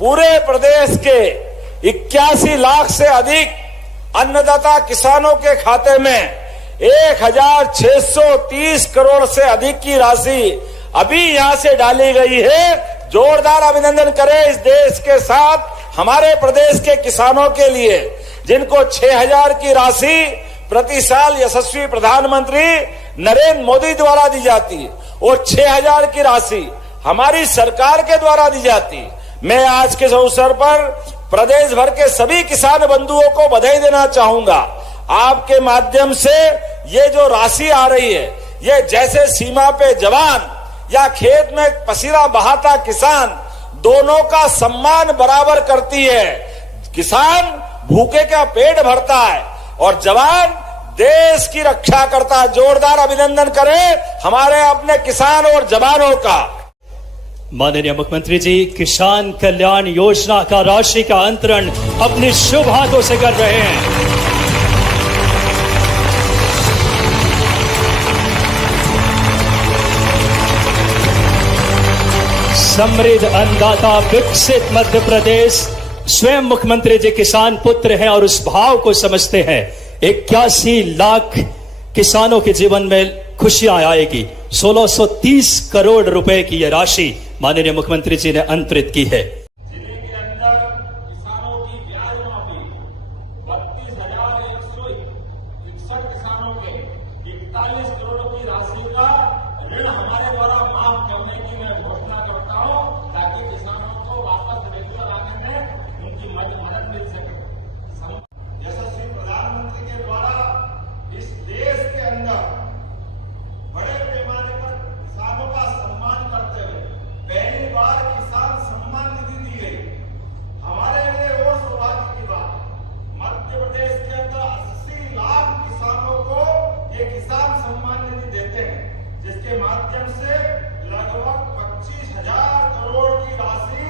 पूरे प्रदेश के 81 लाख से अधिक अन्नदाता किसानों के खाते में 1630 करोड़ से अधिक की राशि अभी यहां से डाली गई है। जोरदार अभिनंदन करें इस देश के साथ हमारे प्रदेश के किसानों के लिए, जिनको 6000 की राशि प्रति साल यशस्वी प्रधानमंत्री नरेंद्र मोदी द्वारा दी जाती है और 6000 की राशि हमारी सरकार के द्वारा दी जाती है। मैं आज के अवसर पर प्रदेश भर के सभी किसान बंधुओं को बधाई देना चाहूंगा। आपके माध्यम से ये जो राशि आ रही है, ये जैसे सीमा पे जवान या खेत में पसीना बहाता किसान, दोनों का सम्मान बराबर करती है। किसान भूखे का पेट भरता है और जवान देश की रक्षा करता है। जोरदार अभिनंदन करें हमारे अपने किसान और जवानों का। माननीय मुख्यमंत्री जी किसान कल्याण योजना का राशि का अंतरण अपने शुभ हाथों से कर रहे हैं। समृद्ध अन्नदाता विकसित मध्य प्रदेश। स्वयं मुख्यमंत्री जी किसान पुत्र हैं और उस भाव को समझते हैं। 81 लाख किसानों के जीवन में खुशियां आएगी। 1630 करोड़ रुपए की यह राशि माननीय मुख्यमंत्री जी ने अंतरित की है। जिले के अंदर किसानों की ब्याज माफी 32,161 किसानों के 41 करोड़ की राशि का ऋण हमारे द्वारा माफ करने की मैं घोषणा करता हूं, ताकि किसानों को वापस रेगुलर आने में उनकी मदद मिल सके। यशस्वी प्रधानमंत्री के द्वारा इस देश के अंदर बड़े पैमाने पर किसानों का सम्मान करते हुए पहली बार किसान सम्मान निधि दी गई। हमारे लिए और सौभाग्य की बात, मध्य प्रदेश के अंदर 80 लाख किसानों को ये किसान सम्मान निधि देते हैं, जिसके माध्यम से लगभग 25,000 करोड़ की राशि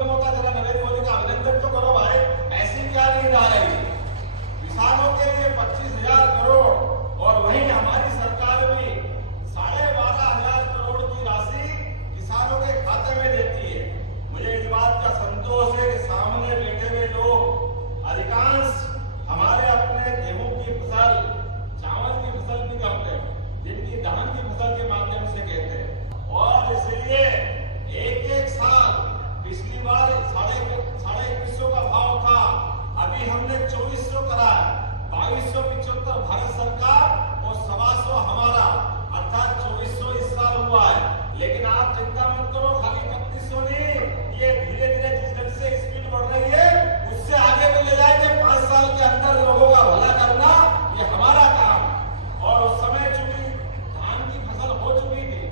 होता। जरा नरेंद्र मोदी का अभिनंदन तो करो भाई, ऐसी क्या नींद आ रही है। किसानों के लिए 25,000 करोड़ और वहीं हमारी सरकार भी 12,500 करोड़ की राशि किसानों के खाते में देती है। मुझे इस बात का संतोष है कि सामने बैठे हुए लोग अधिकांश हमारे अपने गेहूं की फसल, चावल की फसल भी करते हैं, जिनकी धान की फसल के माध्यम से कहते हैं। और इसलिए एक साल पिछली बार 21,500 का भाव था, अभी हमने 2400 करा है। 2275 भारत सरकार और 125 हमारा, अर्थात 2400 इस साल हुआ है। लेकिन आप चिंता मत करो, खाली 3100 नहीं, ये धीरे धीरे जिस ढंग से स्पीड बढ़ रही है उससे आगे भी ले जाएंगे। 5 साल के अंदर लोगों का भला करना ये हमारा काम है। और उस समय चूंकि धान की फसल हो चुकी थी,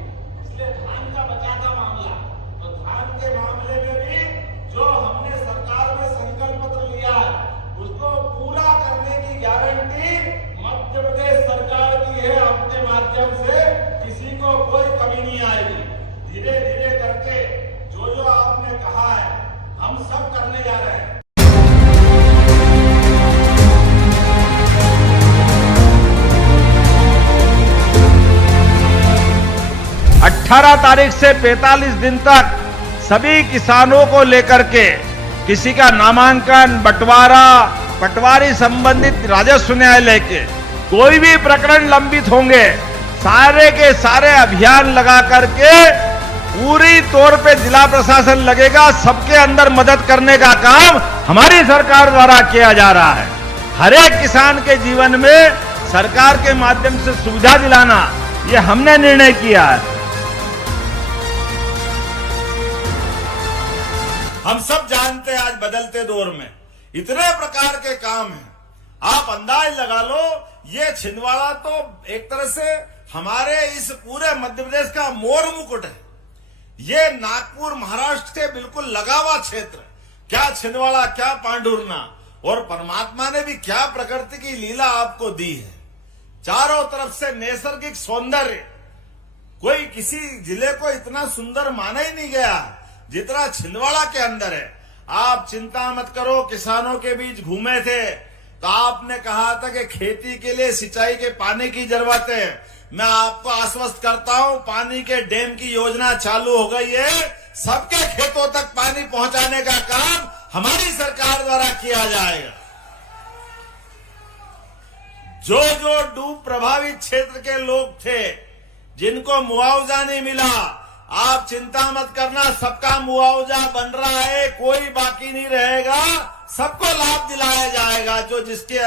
इसलिए धान का बचा था मामला, तो धान के मामले में भी जो हमने सरकार में संकल्प पत्र लिया है उसको पूरा करने की गारंटी मध्य प्रदेश सरकार की है। अपने माध्यम से किसी को कोई कमी नहीं आएगी। धीरे धीरे करके जो आपने कहा है हम सब करने जा रहे हैं। 18 तारीख से 45 दिन तक सभी किसानों को लेकर के किसी का नामांकन, बंटवारा, पटवारी संबंधित राजस्व न्यायालय के कोई भी प्रकरण लंबित होंगे, सारे के सारे अभियान लगा करके पूरी तौर पे जिला प्रशासन लगेगा। सबके अंदर मदद करने का काम हमारी सरकार द्वारा किया जा रहा है। हर एक किसान के जीवन में सरकार के माध्यम से सुविधा दिलाना, ये हमने निर्णय किया है। हम सब जानते हैं आज बदलते दौर में इतने प्रकार के काम हैं, आप अंदाज लगा लो। ये छिंदवाड़ा तो एक तरह से हमारे इस पूरे मध्य प्रदेश का मोर मुकुट है। ये नागपुर महाराष्ट्र के बिल्कुल लगा हुआ क्षेत्र, क्या छिंदवाड़ा, क्या पांडुरना, और परमात्मा ने भी क्या प्रकृति की लीला आपको दी है। चारों तरफ से नैसर्गिक सौंदर्य, कोई किसी जिले को इतना सुंदर माना ही नहीं गया जितना छिंदवाड़ा के अंदर है। आप चिंता मत करो, किसानों के बीच घूमे थे तो आपने कहा था कि खेती के लिए सिंचाई के पानी की जरूरत है, मैं आपको आश्वस्त करता हूं, पानी के डैम की योजना चालू हो गई है। सबके खेतों तक पानी पहुंचाने का काम हमारी सरकार द्वारा किया जाएगा। जो जो डूब प्रभावित क्षेत्र के लोग थे, जिनको मुआवजा नहीं मिला, आप चिंता मत करना, सबका मुआवजा बन रहा है, कोई बाकी नहीं रहेगा, सबको लाभ दिलाया जाएगा जो जिसके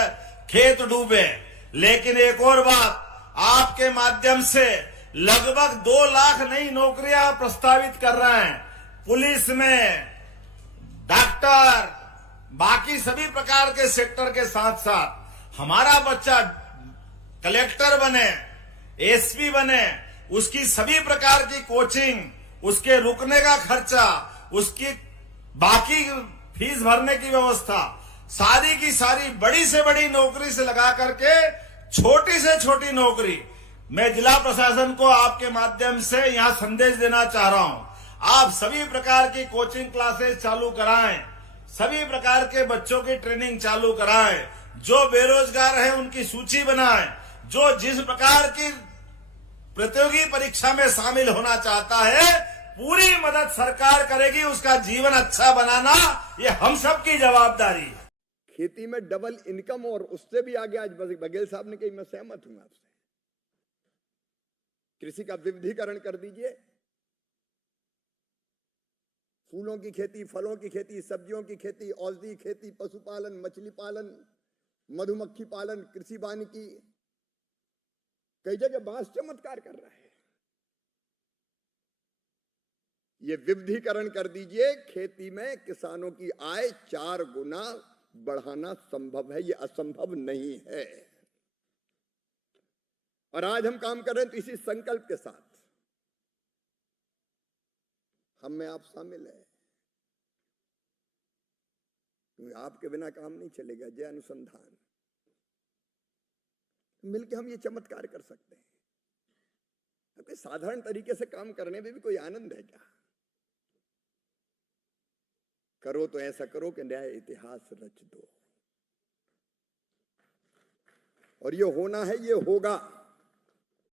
खेत डूबे। लेकिन एक और बात, आपके माध्यम से लगभग 2 लाख नई नौकरियां प्रस्तावित कर रहे हैं। पुलिस में, डॉक्टर, बाकी सभी प्रकार के सेक्टर के साथ साथ हमारा बच्चा कलेक्टर बने, एसपी बने, उसकी सभी प्रकार की कोचिंग, उसके रुकने का खर्चा, उसकी बाकी फीस भरने की व्यवस्था, सारी की सारी बड़ी से बड़ी नौकरी से लगा करके छोटी से छोटी नौकरी, मैं जिला प्रशासन को आपके माध्यम से यहां संदेश देना चाह रहा हूं। आप सभी प्रकार की कोचिंग क्लासेस चालू कराएं, सभी प्रकार के बच्चों की ट्रेनिंग चालू कराएं, जो बेरोजगार हैं उनकी सूची बनाएं, जो जिस प्रकार की प्रतियोगी परीक्षा में शामिल होना चाहता है, पूरी मदद सरकार करेगी। उसका जीवन अच्छा बनाना ये हम सब की जवाबदारी है। खेती में डबल इनकम और उससे भी आगे आज बघेल साहब ने कही, मैं सहमत हूं आपसे। कृषि का विविधीकरण कर दीजिए, फूलों की खेती, फलों की खेती, सब्जियों की खेती, औषधि खेती, पशुपालन, मछली पालन, मधुमक्खी पालन, कृषि वानिकी, कई जगह बांस चमत्कार कर रहा है। ये विविधीकरण कर दीजिए, खेती में किसानों की आय 4 गुना बढ़ाना संभव है, ये असंभव नहीं है। और आज हम काम कर रहे हैं तो इसी संकल्प के साथ हम में आप शामिल है, क्योंकि आपके बिना काम नहीं चलेगा। जय अनुसंधान, मिलकर हम ये चमत्कार कर सकते हैं। कोई साधारण तरीके से काम करने में भी कोई आनंद है क्या? करो तो ऐसा करो कि नया इतिहास रच दो, और ये होना है, ये होगा।